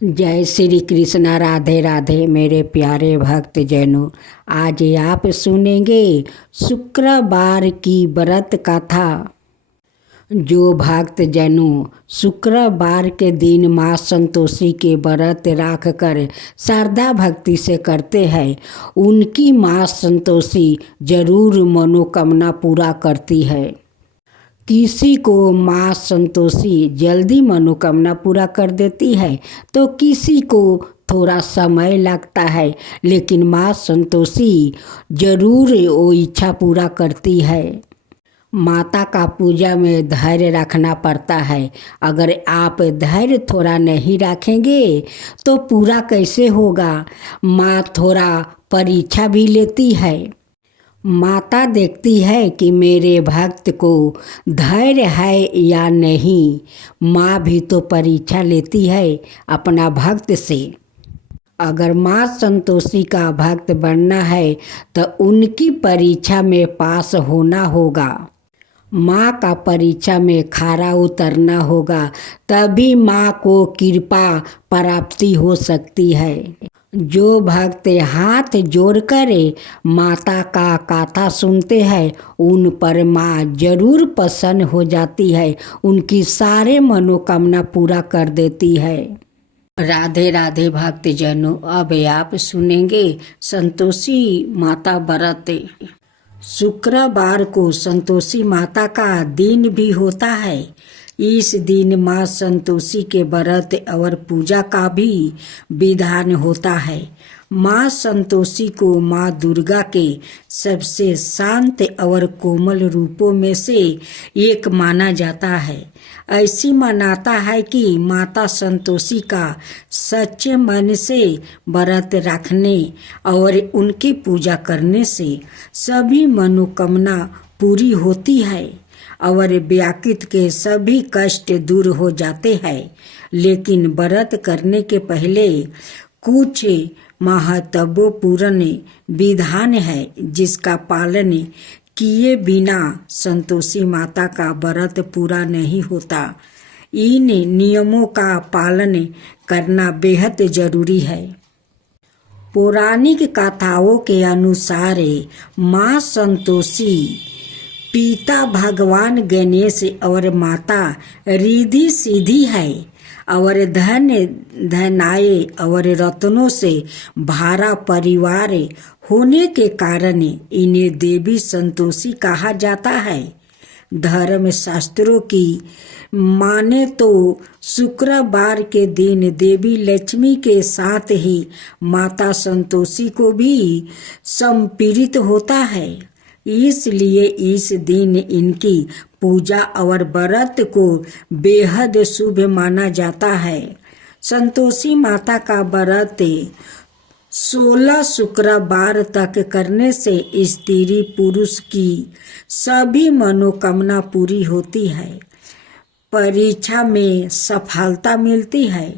जय श्री कृष्णा। राधे राधे मेरे प्यारे भक्त जनों। आज आप सुनेंगे शुक्रवार की व्रत कथा। जो भक्त जनों शुक्रवार के दिन माँ संतोषी के व्रत रख कर श्रद्धा भक्ति से करते हैं, उनकी माँ संतोषी जरूर मनोकामना पूरा करती है। किसी को माँ संतोषी जल्दी मनोकामना पूरा कर देती है तो किसी को थोड़ा समय लगता है, लेकिन माँ संतोषी जरूर वो इच्छा पूरा करती है। माता का पूजा में धैर्य रखना पड़ता है। अगर आप धैर्य थोड़ा नहीं रखेंगे तो पूरा कैसे होगा। माँ थोड़ा परीक्षा भी लेती है। माता देखती है कि मेरे भक्त को धैर्य है या नहीं। माँ भी तो परीक्षा लेती है अपना भक्त से। अगर माँ संतोषी का भक्त बनना है तो उनकी परीक्षा में पास होना होगा। माँ का परीक्षा में खरा उतरना होगा, तभी माँ को कृपा प्राप्ति हो सकती है। जो भक्त हाथ जोड़कर माता का कथा सुनते हैं, उन पर माँ जरूर प्रसन्न हो जाती है, उनकी सारे मनोकामना पूरा कर देती है। राधे राधे भक्त जनों। अब आप सुनेंगे संतोषी माता व्रत। शुक्रवार को संतोषी माता का दिन भी होता है। इस दिन माँ संतोषी के व्रत और पूजा का भी विधान होता है। माँ संतोषी को माँ दुर्गा के सबसे शांत और कोमल रूपों में से एक माना जाता है। ऐसी मान्यता है कि माता संतोषी का सच्चे मन से व्रत रखने और उनकी पूजा करने से सभी मनोकामना पूरी होती है और व्याकृत के सभी कष्ट दूर हो जाते हैं। लेकिन व्रत करने के पहले कुछ महत्वपूर्ण विधान है, जिसका पालन किए बिना संतोषी माता का व्रत पूरा नहीं होता। इन नियमों का पालन करना बेहद जरूरी है। पौराणिक कथाओं के अनुसार माँ संतोषी पिता भगवान गणेश और माता रिद्धि सिद्धि है और धन धनाए और रत्नों से भरा परिवार होने के कारण इन्हें देवी संतोषी कहा जाता है। धर्म शास्त्रों की माने तो शुक्रवार के दिन देवी लक्ष्मी के साथ ही माता संतोषी को भी संप्रीत होता है। इसलिए इस दिन इनकी पूजा और व्रत को बेहद शुभ माना जाता है। संतोषी माता का व्रत 16 शुक्रवार तक करने से स्त्री पुरुष की सभी मनोकामना पूरी होती है, परीक्षा में सफलता मिलती है,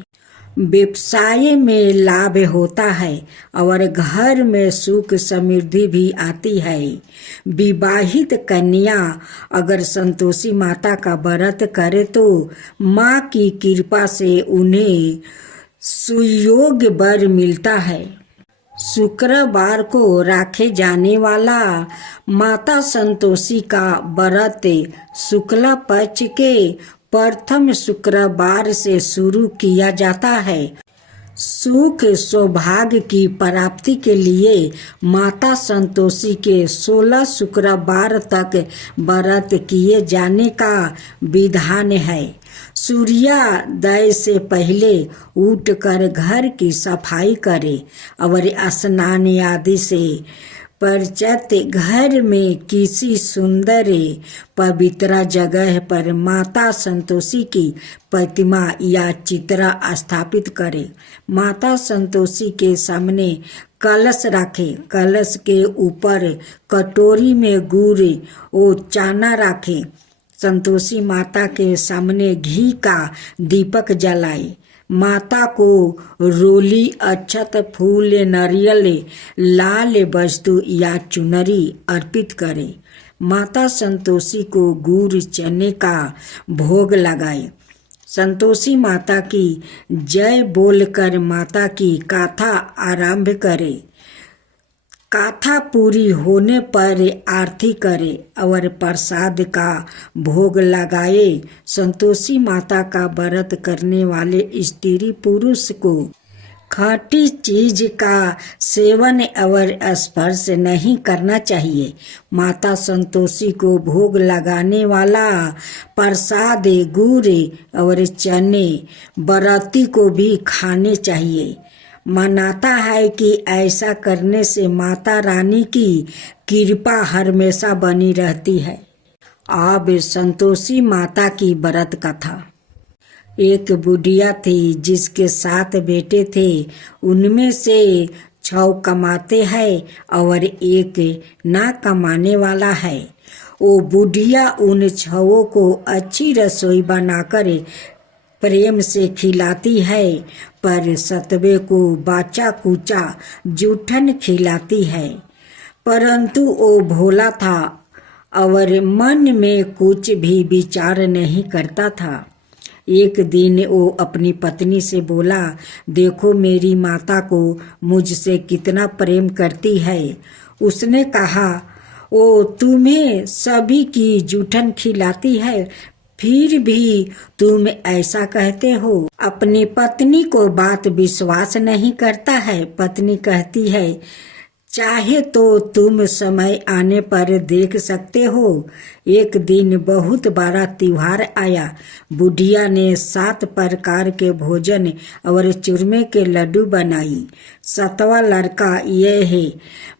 व्यवसाय में लाभ होता है और घर में सुख समृद्धि भी आती है। विवाहित कन्या अगर संतोषी माता का व्रत करे तो माँ की कृपा से उन्हें सुयोग्य वर मिलता है। शुक्रवार को रखे जाने वाला माता संतोषी का व्रत शुक्ला पक्ष के प्रथम शुक्रवार से शुरू किया जाता है। सुख सौभाग्य की प्राप्ति के लिए माता संतोषी के 16 शुक्रवार तक व्रत किए जाने का विधान है। सूर्योदय से पहले उठकर घर की सफाई करें और स्नान आदि से पश्चात घर में किसी सुंदर पवित्र जगह पर माता संतोषी की प्रतिमा या चित्र स्थापित करें। माता संतोषी के सामने कलश रखें। कलश के ऊपर कटोरी में गुड़ और चना रखें। संतोषी माता के सामने घी का दीपक जलाएं। माता को रोली, अक्षत, फूल, नारियल, लाल वस्तु या चुनरी अर्पित करें। माता संतोषी को गुड़ चने का भोग लगाएं। संतोषी माता की जय बोलकर माता की गाथा आरंभ करे। गाथा पूरी होने पर आरती करे और प्रसाद का भोग लगाए। संतोषी माता का व्रत करने वाले स्त्री पुरुष को खट्टी चीज का सेवन और स्पर्श नहीं करना चाहिए। माता संतोषी को भोग लगाने वाला प्रसाद गुड़ और चने व्रती को भी खाने चाहिए। मानता है कि ऐसा करने से माता रानी की कृपा हमेशा बनी रहती है। अब संतोषी माता की व्रत कथा। एक बुढ़िया थी जिसके 7 बेटे थे। उनमें से 6 कमाते हैं और एक ना कमाने वाला है। वो बुढ़िया उन 6 को अच्छी रसोई बनाकर प्रेम से खिलाती है, पर 7वें को बाचा कुचा जूठन खिलाती है। परंतु वो भोला था और मन में कुछ भी विचार नहीं करता था। एक दिन वो अपनी पत्नी से बोला, देखो मेरी माता को मुझसे कितना प्रेम करती है। उसने कहा, वो तुम्हें सभी की जूठन खिलाती है, फिर भी तुम ऐसा कहते हो। अपनी पत्नी को बात विश्वास नहीं करता है। पत्नी कहती है, चाहे तो तुम समय आने पर देख सकते हो। एक दिन बहुत बड़ा त्योहार आया। बुढ़िया ने 7 प्रकार के भोजन और चूरमे के लड्डू बनाई। 7वां लड़का यह है,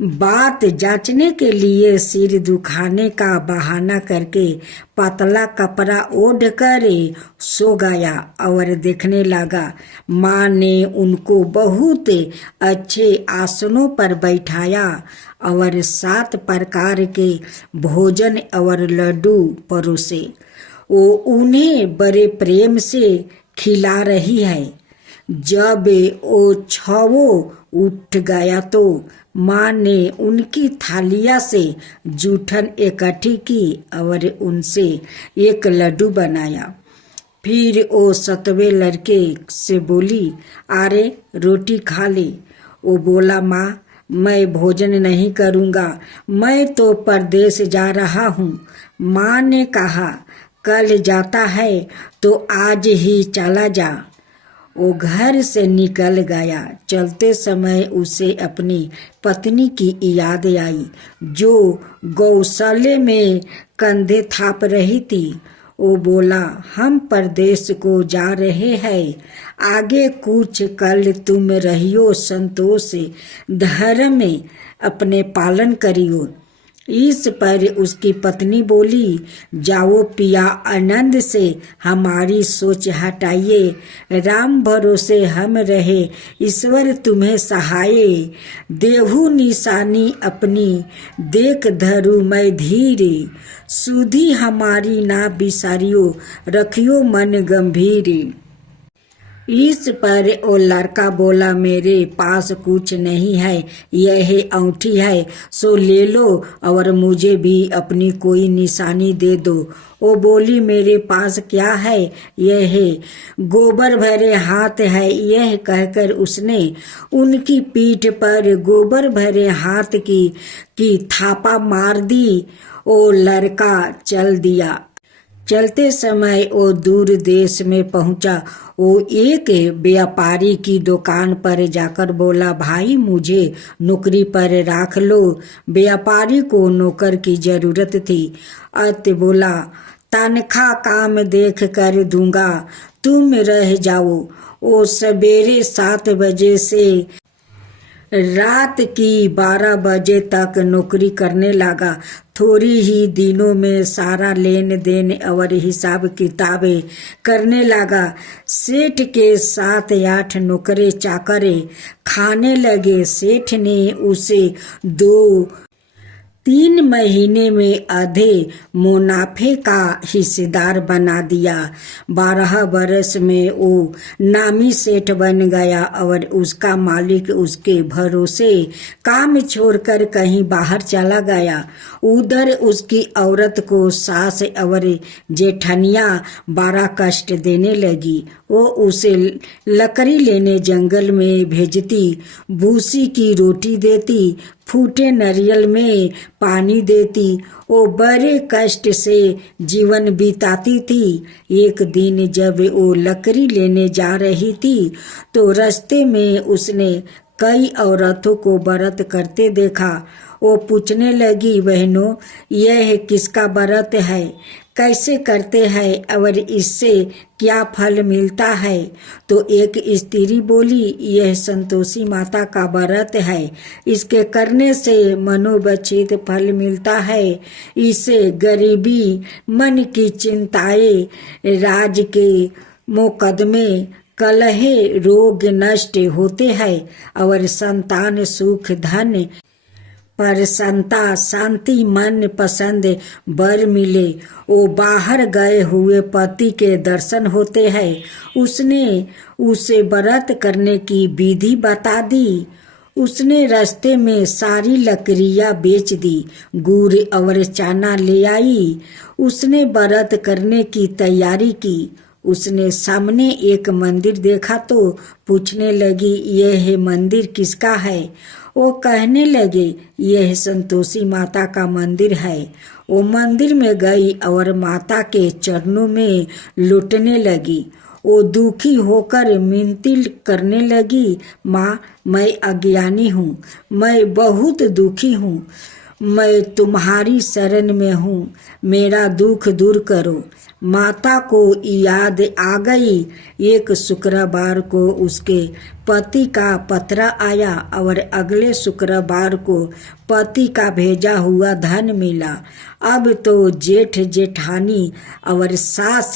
बात जांचने के लिए सिर दुखाने का बहाना करके पतला कपड़ा ओढ़ कर सो गया और देखने लगा। माँ ने उनको बहुत अच्छे आसनों पर बैठाया और 7 प्रकार के भोजन और लड्डू परोसे। वो उन्हें बड़े प्रेम से खिला रही है। जब वो 6 उठ गया तो माँ ने उनकी थालिया से जूठन इकट्ठी की और उनसे एक लड्डू बनाया। फिर वो 7वें लड़के से बोली, अरे रोटी खा ले। वो बोला, माँ मैं भोजन नहीं करूँगा, मैं तो परदेश जा रहा हूँ। माँ ने कहा, कल जाता है तो आज ही चला जा। वो घर से निकल गया। चलते समय उसे अपनी पत्नी की याद आई, जो गौशाले में कंधे थाप रही थी। वो बोला, हम परदेश को जा रहे हैं, आगे कुछ कल तुम रहियो संतोष धर्म में अपने पालन करियो। इस पर उसकी पत्नी बोली, जाओ पिया, आनंद से हमारी सोच हटाइए। राम भरोसे हम रहे, ईश्वर तुम्हें सहाय। देहु निशानी अपनी देख धरू मैं धीरे। सुधी हमारी ना बिसारियो, रखियो मन गंभीर। इस पर वो लड़का बोला, मेरे पास कुछ नहीं है, यह अंगूठी है, सो ले लो और मुझे भी अपनी कोई निशानी दे दो। वो बोली, मेरे पास क्या है, यह गोबर भरे हाथ है। यह कहकर उसने उनकी पीठ पर गोबर भरे हाथ की थापा मार दी। वो लड़का चल दिया। चलते समय वो दूर देश में पहुंचा। वो एक व्यापारी की दुकान पर जाकर बोला, भाई मुझे नौकरी पर रख लो। व्यापारी को नौकर की जरूरत थी। अत बोला, तनख्वाह काम देख कर दूंगा, तुम रह जाओ। वो सवेरे 7 बजे से रात की 12 बजे तक नौकरी करने लगा। थोड़ी ही दिनों में सारा लेन देन और हिसाब किताबें करने लगा। सेठ के 7-8 नौकरे चाकरे खाने लगे। सेठ ने उसे 2 3 महीने में आधे मुनाफे का हिस्सेदार बना दिया। 12 बरस में वो नामी सेठ बन गया और उसका मालिक उसके भरोसे काम छोड़कर कहीं बाहर चला गया। उधर उसकी औरत को सास और जेठनिया बड़ा कष्ट देने लगी। वो उसे लकड़ी लेने जंगल में भेजती, भूसी की रोटी देती, फूटे नारियल में पानी देती। वो बड़े कष्ट से जीवन बिताती थी। एक दिन जब वो लकड़ी लेने जा रही थी तो रास्ते में उसने कई औरतों को व्रत करते देखा। वो पूछने लगी, बहनों, यह किसका व्रत है, कैसे करते हैं और इससे क्या फल मिलता है? तो एक स्त्री बोली, यह संतोषी माता का व्रत है, इसके करने से मनोवांछित फल मिलता है। इससे गरीबी, मन की चिंताएं, राज के मुकदमे, कलहे, रोग नष्ट होते हैं और संतान, सुख, धन, प्रसन्नता, शांति, मन पसंद वर मिले। वो बाहर गए हुए पति के दर्शन होते हैं। उसने उसे व्रत करने की विधि बता दी। उसने रास्ते में सारी लकड़ियाँ बेच दी, गुड़ और चना ले आई। उसने व्रत करने की तैयारी की। उसने सामने एक मंदिर देखा तो पूछने लगी, यह मंदिर किसका है? वो कहने लगे, यह संतोषी माता का मंदिर है। वो मंदिर में गई और माता के चरणों में लुटने लगी। वो दुखी होकर मिनती करने लगी, माँ, मैं अज्ञानी हूँ, मैं बहुत दुखी हूँ, मैं तुम्हारी शरण में हूँ, मेरा दुख दूर करो। माता को याद आ गई। एक शुक्रवार को उसके पति का पत्र आया और अगले शुक्रवार को पति का भेजा हुआ धन मिला। अब तो जेठ जेठानी और सास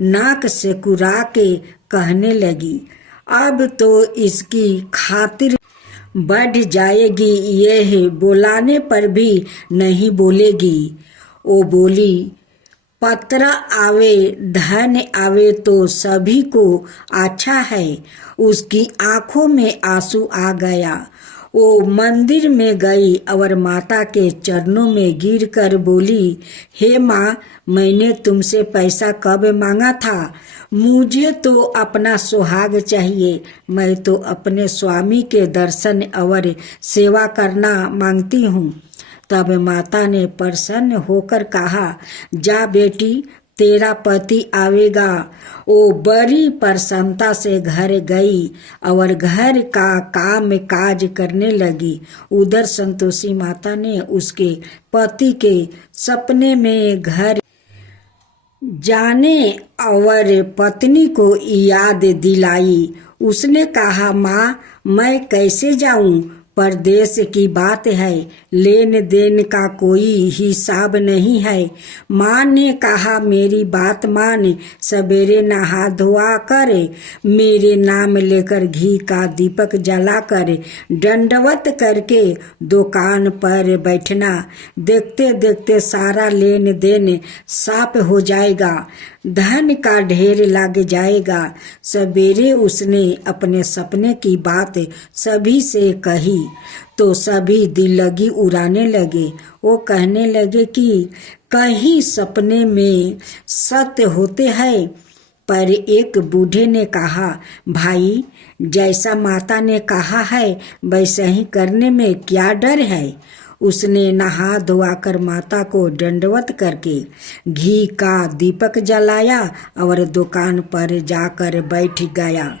नाक से कुरा के कहने लगी, अब तो इसकी खातिर बढ़ जाएगी, यह बुलाने पर भी नहीं बोलेगी। वो बोली, पत्र आवे, धन आवे तो सभी को अच्छा है। उसकी आंखों में आंसू आ गया। वो मंदिर में गई और माता के चरणों में गिरकर बोली, हे माँ, मैंने तुमसे पैसा कब मांगा था? मुझे तो अपना सुहाग चाहिए। मैं तो अपने स्वामी के दर्शन और सेवा करना मांगती हूँ। तब माता ने प्रसन्न होकर कहा, जा बेटी, तेरा पति आवेगा। वो बड़ी प्रसन्नता से घर गई और घर का काम काज करने लगी। उधर संतोषी माता ने उसके पति के सपने में घर जाने और पत्नी को याद दिलाई। उसने कहा, माँ, मैं कैसे जाऊं? परदेश की बात है, लेन देन का कोई हिसाब नहीं है। माँ ने कहा, मेरी बात मान, सवेरे नहा धोआ कर मेरे नाम लेकर घी का दीपक जला कर दंडवत करके दुकान पर बैठना। देखते देखते सारा लेन देन साफ हो जाएगा, धन का ढेर लग जाएगा। सवेरे उसने अपने सपने की बात सभी से कही तो सभी दिल लगी उड़ाने लगे। वो कहने लगे कि कहीं सपने में सत्य होते हैं। पर एक बूढ़े ने कहा, भाई, जैसा माता ने कहा है वैसा ही करने में क्या डर है? उसने नहा धोआकर माता को दंडवत करके घी का दीपक जलाया और दुकान पर जाकर बैठ गया।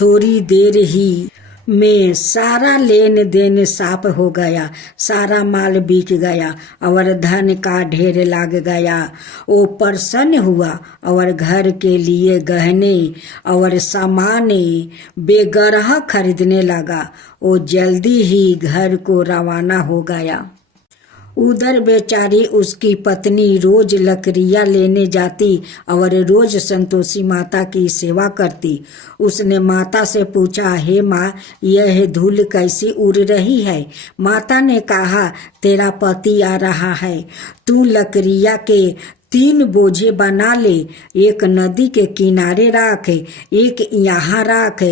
थोड़ी देर ही में सारा लेन देन साफ हो गया, सारा माल बिक गया और धन का ढेर लग गया। वो प्रसन्न हुआ और घर के लिए गहने और सामान बेगरह खरीदने लगा। वो जल्दी ही घर को रवाना हो गया। उधर बेचारी उसकी पत्नी रोज लकड़ियाँ लेने जाती और रोज संतोषी माता की सेवा करती। उसने माता से पूछा, हे माँ, यह धूल कैसी उड़ रही है? माता ने कहा, तेरा पति आ रहा है, तू लकड़ियाँ के 3 बोझे बना ले, एक नदी के किनारे राख, एक यहाँ राख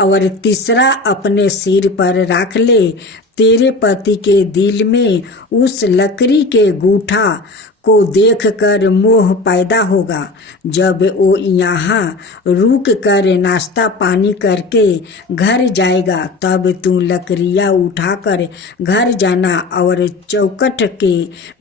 और तीसरा अपने सिर पर रख ले। तेरे पति के दिल में उस लकड़ी के गूठा को देखकर मोह पैदा होगा। जब वो यहाँ रुक कर नाश्ता पानी करके घर जाएगा, तब तू लकड़ियाँ उठाकर घर जाना और चौखट के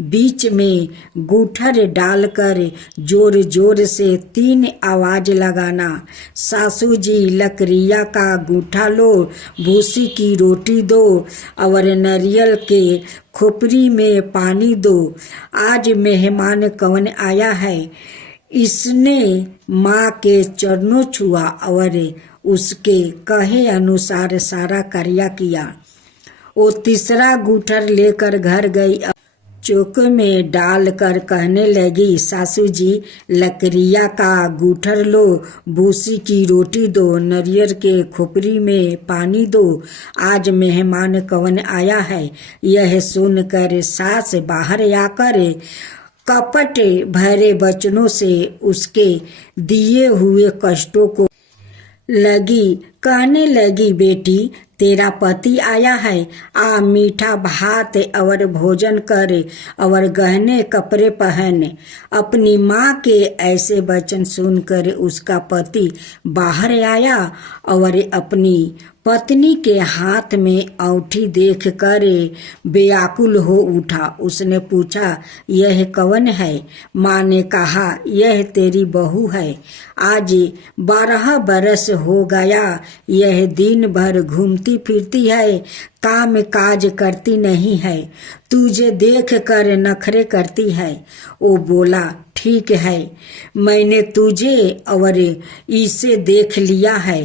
बीच में गूठर डालकर जोर जोर से 3 आवाज लगाना, सासू जी लकड़ियाँ का गूठा लो, भूसी की रोटी दो और नारियल के खोपड़ी में पानी दो। आज मेहमान कौन आया है? इसने माँ के चरणों छुआ और उसके कहे अनुसार सारा कार्य किया। वो तीसरा गूठर लेकर घर गई, चौक में डालकर कहने लगी, सासू जी लकड़ियाँ का गूठर लो, भूसी की रोटी दो, नारियल के खोपड़ी में पानी दो। आज मेहमान कौन आया है? यह सुनकर सास बाहर आकर कपट भरे वचनों से उसके दिए हुए कष्टों को लगी, कहने लगी, बेटी तेरा पति आया है, आ मीठा भात और भोजन कर और गहने कपड़े पहन। अपनी माँ के ऐसे वचन सुनकर उसका पति बाहर आया और अपनी पत्नी के हाथ में औंठी देखकर बेआकुल हो उठा। उसने पूछा, यह कौन है? माँ ने कहा, यह तेरी बहू है, आज 12 बरस हो गया, यह दिन भर घूमती फिरती है, काम काज करती नहीं है, तुझे देख कर नखरे करती है। वो बोला, ठीक है, मैंने तुझे और इसे देख लिया है,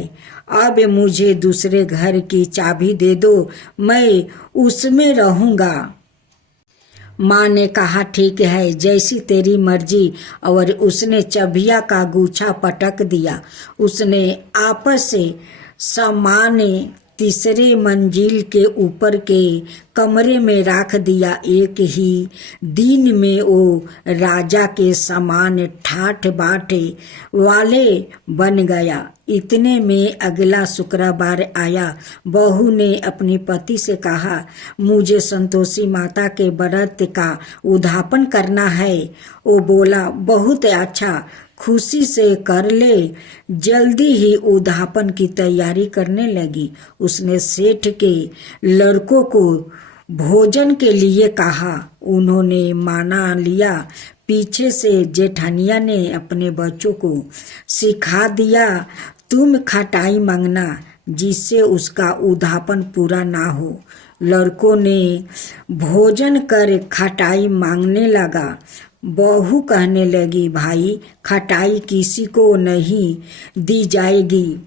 अब मुझे दूसरे घर की चाबी दे दो, मैं उसमें रहूँगा। माँ ने कहा, ठीक है, जैसी तेरी मर्जी। और उसने चाबिया का गुच्छा पटक दिया। उसने आपस से सामान तीसरे मंजिल के ऊपर के कमरे में रख दिया। एक ही दिन में वो राजा के समान ठाठ बाट वाले बन गया। इतने में अगला शुक्रवार आया। बहू ने अपने पति से कहा, मुझे संतोषी माता के व्रत का उद्यापन करना है। वो बोला, बहुत अच्छा, खुशी से कर ले। जल्दी ही उद्यापन की तैयारी करने लगी। उसने सेठ के लड़कों को भोजन के लिए कहा, उन्होंने माना लिया। पीछे से जेठानिया ने अपने बच्चों को सिखा दिया, तुम खटाई मांगना जिससे उसका उद्यापन पूरा ना हो। लड़कों ने भोजन कर खटाई मांगने लगा। बहू कहने लगी, भाई खटाई किसी को नहीं दी जाएगी,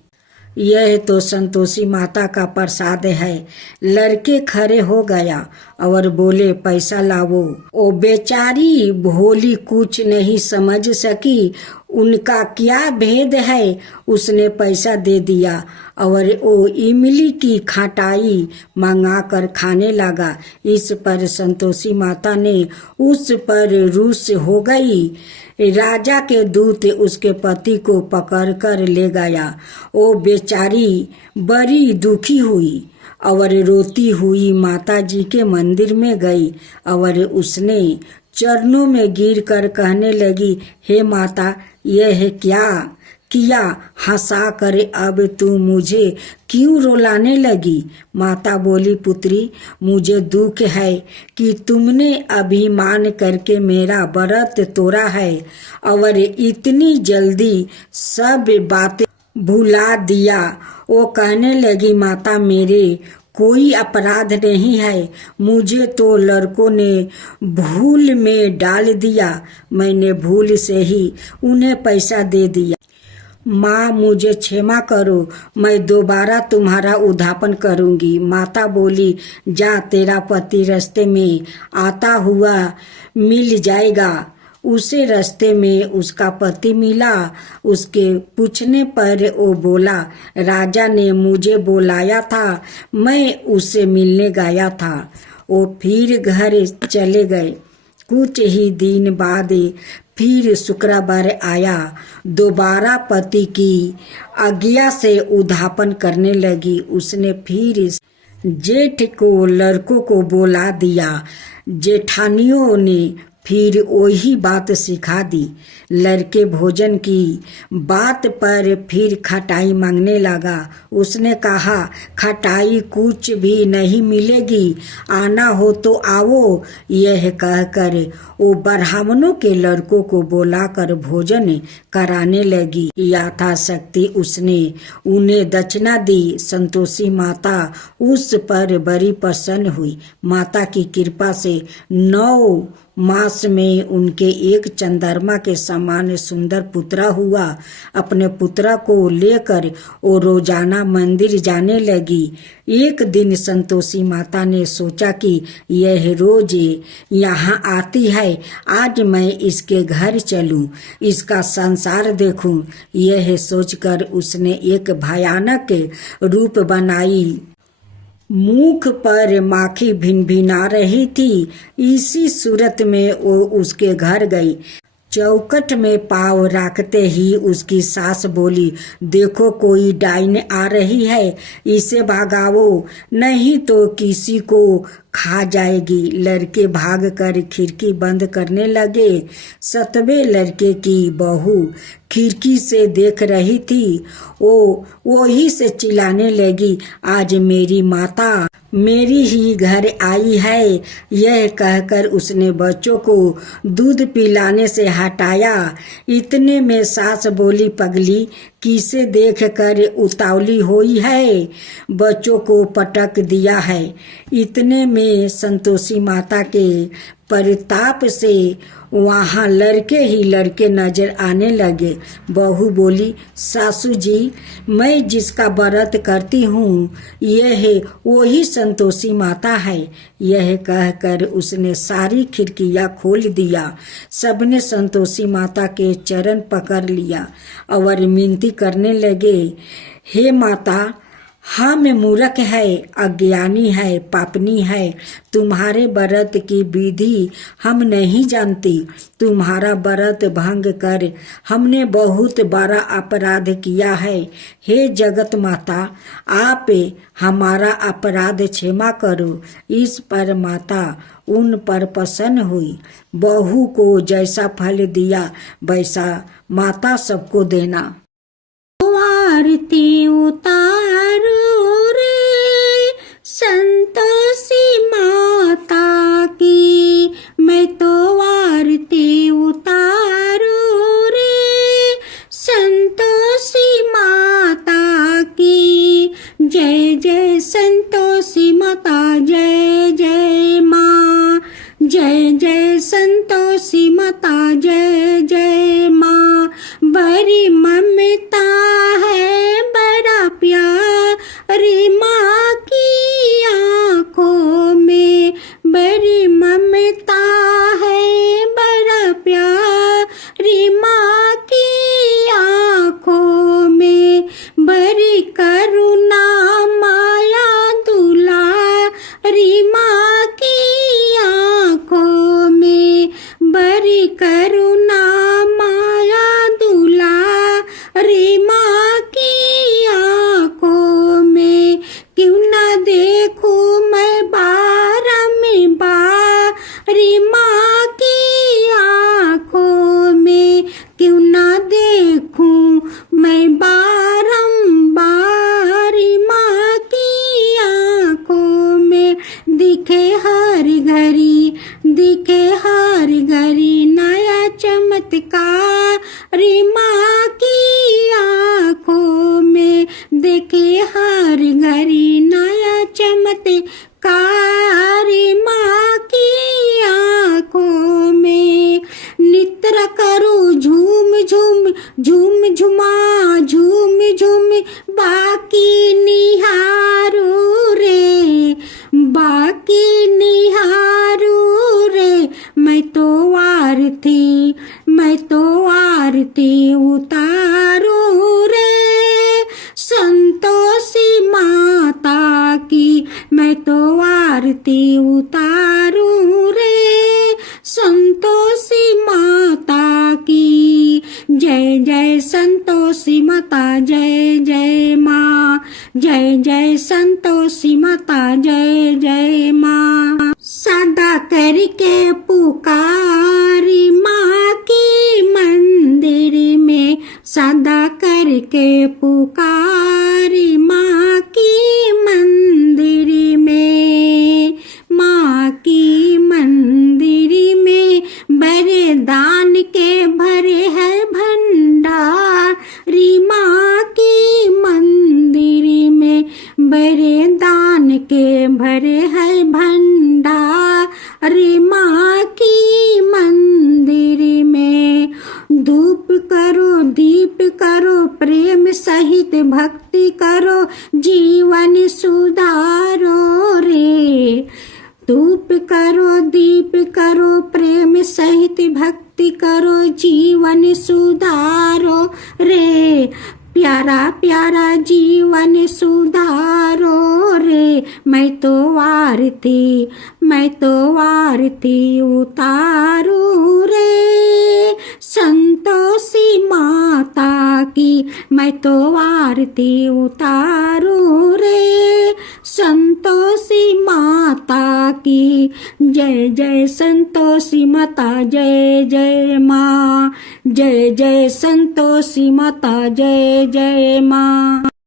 यह तो संतोषी माता का प्रसाद है। लड़के खड़े हो गया और बोले, पैसा लावो। ओ बेचारी भोली कुछ नहीं समझ सकी, उनका क्या भेद है। उसने पैसा दे दिया और वो इमली की खटाई मंगाकर खाने लगा। इस पर संतोषी माता ने उस पर रुष्ट हो गई। राजा के दूत उसके पति को पकड़कर ले गया। वो बेचारी बड़ी दुखी हुई और रोती हुई माता जी के मंदिर में गई और उसने चरणों में गिरकर कहने लगी, हे माता, यह क्या किया? हंसा कर अब तू मुझे क्यों रुलाने लगी? माता बोली, पुत्री, मुझे दुख है कि तुमने अभिमान करके मेरा व्रत तोड़ा है और इतनी जल्दी सब बातें भुला दिया। वो कहने लगी, माता, मेरे कोई अपराध नहीं है, मुझे तो लड़कों ने भूल में डाल दिया, मैंने भूल से ही उन्हें पैसा दे दिया। माँ मुझे क्षमा करो, मैं दोबारा तुम्हारा उद्धापन करूंगी। माता बोली, जा, तेरा पति रास्ते में आता हुआ मिल जाएगा। उसे रास्ते में उसका पति मिला। उसके पूछने पर वो बोला, राजा ने मुझे बुलाया था, मैं उससे मिलने गया था। वो फिर घर चले गए। कुछ ही दिन बाद फिर शुक्रवार आया। दोबारा पति की आज्ञा से उद्धापन करने लगी। उसने फिर जेठ को लड़कों को बुला दिया। जेठानियों ने फिर वही बात सिखा दी। लड़के भोजन की बात पर फिर खटाई मांगने लगा। उसने कहा, खटाई कुछ भी नहीं मिलेगी, आना हो तो आओ। यह कहकर वो ब्राह्मणों के लड़कों को बुलाकर भोजन कराने लगी। यथाशक्ति उसने उन्हें दक्षिणा दी। संतोषी माता उस पर बड़ी प्रसन्न हुई। माता की कृपा से 9 मास में उनके एक चंद्रमा के समान सुंदर पुत्र हुआ। अपने पुत्र को लेकर वो रोजाना मंदिर जाने लगी। एक दिन संतोषी माता ने सोचा कि यह रोज यहाँ आती है, आज मैं इसके घर चलूं, इसका संसार देखूं। यह सोचकर उसने एक भयानक रूप बनाई। मुख पर माखी भिनभिना रही थी। इसी सूरत में वो उसके घर गई। चौखट में पाँव रखते ही उसकी सास बोली, देखो कोई डाइन आ रही है, इसे भगाओ, नहीं तो किसी को खा जाएगी। लड़के भागकर खिड़की बंद करने लगे। 7वें लड़के की बहू खिड़की से देख रही थी। वो वही से चिल्लाने लगी, आज मेरी माता मेरी ही घर आई है। यह कहकर उसने बच्चों को दूध पिलाने से हटाया। इतने में सास बोली, पगली, किसे देख कर उतावली हुई है, बच्चों को पटक दिया है। इतने में संतोषी माता के परिताप से वहाँ लड़के ही लड़के नजर आने लगे। बहू बोली, सासू जी, मैं जिसका व्रत करती हूँ यह वही संतोषी माता है। यह कहकर उसने सारी खिड़कियाँ खोल दिया। सबने संतोषी माता के चरण पकड़ लिया और विनती करने लगे, हे माता, हम मूर्ख है, अज्ञानी है, पापनी है। तुम्हारे व्रत की विधि हम नहीं जानती। तुम्हारा व्रत भंग कर हमने बहुत बड़ा अपराध किया है। हे जगत माता, आप हमारा अपराध क्षमा करो। इस पर माता उन पर प्रसन्न हुई। बहू को जैसा फल दिया वैसा माता सबको देना। आरती उतारो रे संतोषी माता की, मैं तो आरती उतारो रे संतोषी माता की। जय जय संतोषी माता, जय जय माँ, जय जय संतोषी माता, जय जय माँ। बड़ी ममता है, बड़ा प्यारी माँ की आँखों में। बड़ी ममता है, बड़ा प्यारी माँ की आँखों में। बड़ी करुणा माया दुलारी माँ की आँखों में। बड़ी करुणा माया दुलारी माँ की आँखों में। क्यों ना देखूं मैं बारी माँ की आँखों में। क्यों ना देखूं मैं बारी माँ की आँखों में। दिखे हर घड़ी, दिखे हर घड़ी नया चमत्कार माँ की आँखों में। देखे हर घड़ी नया चमत्कार माँ की आँखों में। नित्र करो झूम झूम झूम झुमा झूम बाकी निहारू रे, बाकी निहारू रे, मैं तो आरती, मैं तो आरती उतारू रे, संतोषी माता की मैं तो आरती उतारू रे, संतोषी माता की। जय जय संतोषी माता, जय जय माँ, जय जय संतोषी माता, जय जय माँ। सदा करके पुकारी माँ की मंदिर में, सदा करके पुकारी माँ की मंदिर में, माँ की मंदिर में बड़े दान के भरे है भंडार, माँ की मंदिर में बड़े दान के भरे है भंडार, माँ की मंदिर में। धूप करो दीप करो प्रेम सहित भक्ति करो, जीवन सुधारो रे, धूप करो दीप करो प्रेम सहित भक्ति करो, जीवन सुधारो रे, प्यारा प्यारा जीवन सुधारो रे। मैं तो आरती, मैं तो आरती उतारू रे, संतोषी माता की मैं तो आरती उतारू रे, संतोषी माता की। जय जय संतोषी माता, जय जय माँ, जय जय संतोषी माता, जय जय माँ।